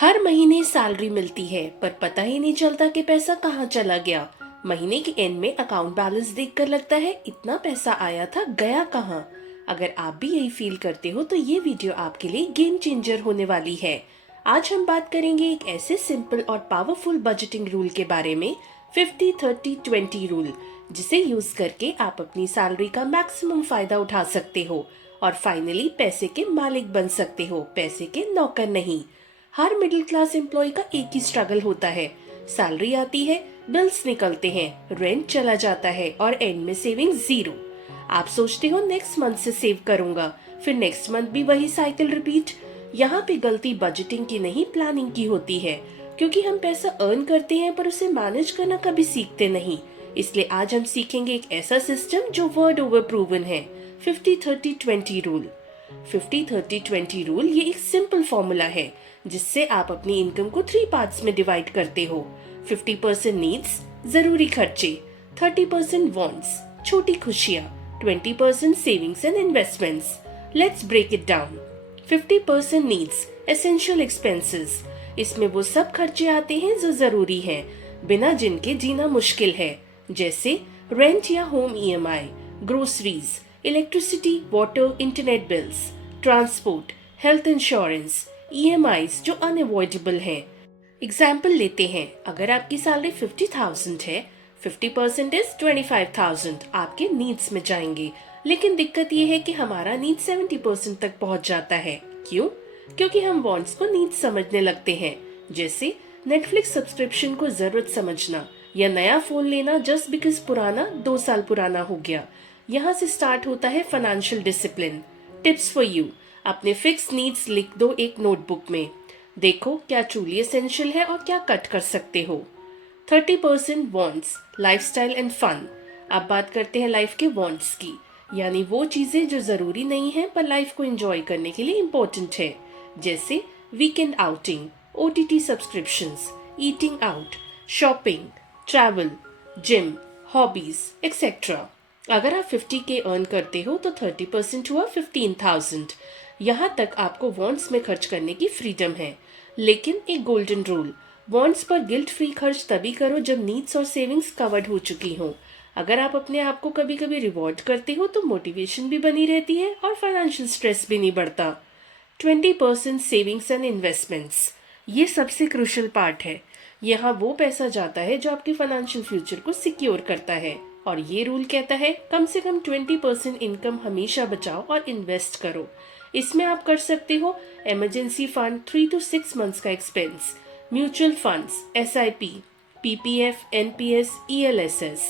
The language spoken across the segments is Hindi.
हर महीने सैलरी मिलती है पर पता ही नहीं चलता कि पैसा कहाँ चला गया। महीने के एंड में अकाउंट बैलेंस देखकर लगता है इतना पैसा आया था गया कहाँ। अगर आप भी यही फील करते हो तो ये वीडियो आपके लिए गेम चेंजर होने वाली है। आज हम बात करेंगे एक ऐसे सिंपल और पावरफुल बजटिंग रूल के बारे में, 50-30-20 रूल, जिसे यूज करके आप अपनी सैलरी का मैक्सिमम फायदा उठा सकते हो और फाइनली पैसे के मालिक बन सकते हो, पैसे के नौकर नहीं। हर मिडिल क्लास एम्प्लॉय का एक ही स्ट्रगल होता है। सैलरी आती है, बिल्स निकलते हैं, रेंट चला जाता है और एंड में सेविंग जीरो। आप सोचते हो नेक्स्ट मंथ से सेव करूंगा, फिर नेक्स्ट मंथ भी वही साइकिल रिपीट। यहाँ पे गलती बजटिंग की नहीं, प्लानिंग की होती है, क्योंकि हम पैसा अर्न करते हैं पर उसे मैनेज करना कभी सीखते नहीं। इसलिए आज हम सीखेंगे एक ऐसा सिस्टम जो वर्ड ओवर प्रूवन है, 50-30-20 रूल। 50-30-20 रूल ये एक सिंपल फॉर्मूला है जिससे आप अपनी इनकम को 3 पार्ट्स में डिवाइड करते हो। 50% नीड्स, जरूरी खर्चे, 30% वांट्स, छोटी खुशियाँ, 20% savings and investments. Let's break it down. 50% needs, essential expenses. इसमें वो सब खर्चे आते हैं जो जरूरी हैं, बिना जिनके जीना मुश्किल है, जैसे रेंट या home EMI, groceries, electricity, water, internet bills, transport, health insurance, EMIs जो अनअवॉइडेबल हैं। एग्जाम्पल लेते हैं, अगर आपकी सैलरी 50,000 है, 50% इज 25,000 आपके नीड्स में जाएंगे। लेकिन दिक्कत ये है कि हमारा नीड 70% तक पहुंच जाता है। क्यों? क्योंकि हम वांट्स को नीड्स समझने लगते हैं, जैसे नेटफ्लिक्स सब्सक्रिप्शन को जरूरत समझना या नया फोन लेना जस्ट बिकॉज पुराना 2 साल पुराना हो गया। यहाँ से स्टार्ट होता है financial discipline. Tips for you, अपने फिक्स नीड्स लिख दो एक नोटबुक में। देखो क्या ट्रूली एसेंशियल है और क्या कट कर सकते हो। 30% वांट्स, लाइफस्टाइल एंड फन। अब बात करते हैं लाइफ के वांट्स की, यानी वो चीजें जो जरूरी नहीं है पर लाइफ को एंजॉय करने के लिए इम्पोर्टेंट है, जैसे weekend outing, OTT subscriptions, eating out, shopping, travel, gym, hobbies etcetera. अगर आप 50K अर्न करते हो तो 30% हुआ 15,000। यहाँ तक आपको वांट्स में खर्च करने की फ्रीडम है। लेकिन एक गोल्डन रूल, वांट्स पर गिल्ट फ्री खर्च तभी करो जब नीड्स और सेविंग्स कवर्ड हो चुकी हो। अगर आप अपने आप को कभी कभी रिवॉर्ड करते हो तो मोटिवेशन भी बनी रहती है और फाइनेंशियल स्ट्रेस भी नहीं बढ़ता। 20% सेविंग्स एंड इन्वेस्टमेंट्स, ये सबसे क्रूशियल पार्ट है। यहाँ वो पैसा जाता है जो आपके फाइनेंशियल फ्यूचर को सिक्योर करता है, और ये रूल कहता है कम से कम 20% इनकम हमेशा बचाओ और इन्वेस्ट करो। इसमें आप कर सकते हो इमरजेंसी फंड, 3 to 6 मंथ्स का expense, mutual funds, SIP, PPF, NPS, ELSS,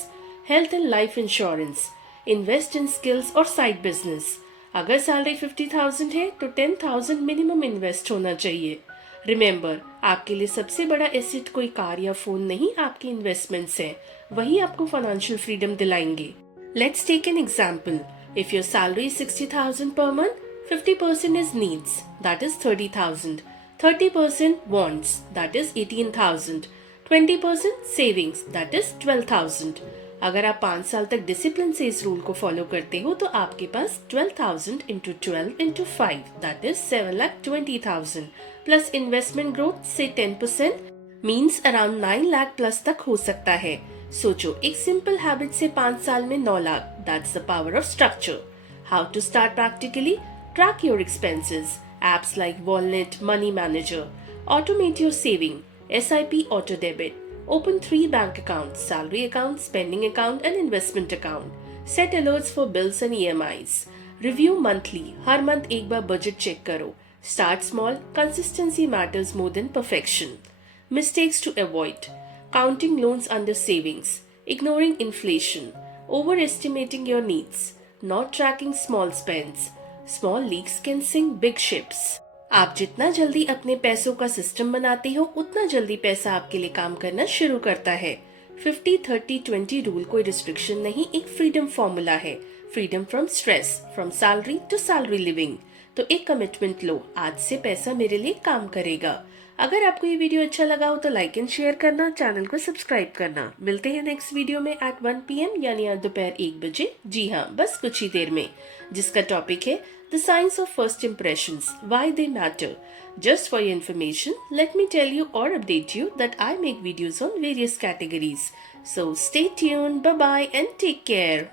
health and life insurance, invest in skills और साइड बिजनेस। अगर सैलरी 50,000 है तो 10,000 मिनिमम इन्वेस्ट होना चाहिए। रिमेंबर, आपके लिए सबसे बड़ा एसेट कोई कार या फोन नहीं, आपके इन्वेस्टमेंट्स हैं, वही आपको फाइनेंशियल फ्रीडम दिलाएंगे। Let's take an example. If your salary is 60,000 per month, 50% is needs, that is 30,000, 30% wants, that is 18,000, 20% savings, that is 12,000। अगर आप 5 साल तक डिसिप्लिन से इस रूल को फॉलो करते हो तो आपके पास 12,000 into 12 into 5, that is 7,20,000 plus investment growth से 10% मीन्स अराउंड 9 लाख प्लस तक हो सकता है। सोचो, एक सिंपल हैबिट से 5 साल में 9 lakh, that's the power of structure. How to start practically? Track your expenses. Apps like Wallet, Money Manager. Automate your saving. SIP auto debit. Open 3 bank accounts: salary account, spending account and investment account. Set alerts for bills and EMIs. Review monthly. Her month एक बार budget check करो. Start small. Consistency matters more than perfection. Mistakes to avoid: counting loans under savings, ignoring inflation, overestimating your needs, not tracking small spends. Small leaks can sink big ships. आप जितना जल्दी अपने पैसों का सिस्टम बनाते हो उतना जल्दी पैसा आपके लिए काम करना शुरू करता है। 50-30-20 रूल कोई रिस्ट्रिक्शन नहीं, एक फ्रीडम फॉर्मूला है। Freedom from stress, from salary to salary living. तो एक कमिटमेंट लो, आज से पैसा मेरे लिए काम करेगा। अगर आपको ये वीडियो अच्छा लगा हो तो लाइक एंड शेयर करना, चैनल को सब्सक्राइब करना। मिलते हैं नेक्स्ट वीडियो में at 1 PM, यानी आज दोपहर 1 बजे। जी हाँ, बस कुछ ही देर में, जिसका टॉपिक है The science of first impressions, why they matter. Just for your information, let me tell you or update you that I make videos on various categories. So stay tuned, bye bye and take care.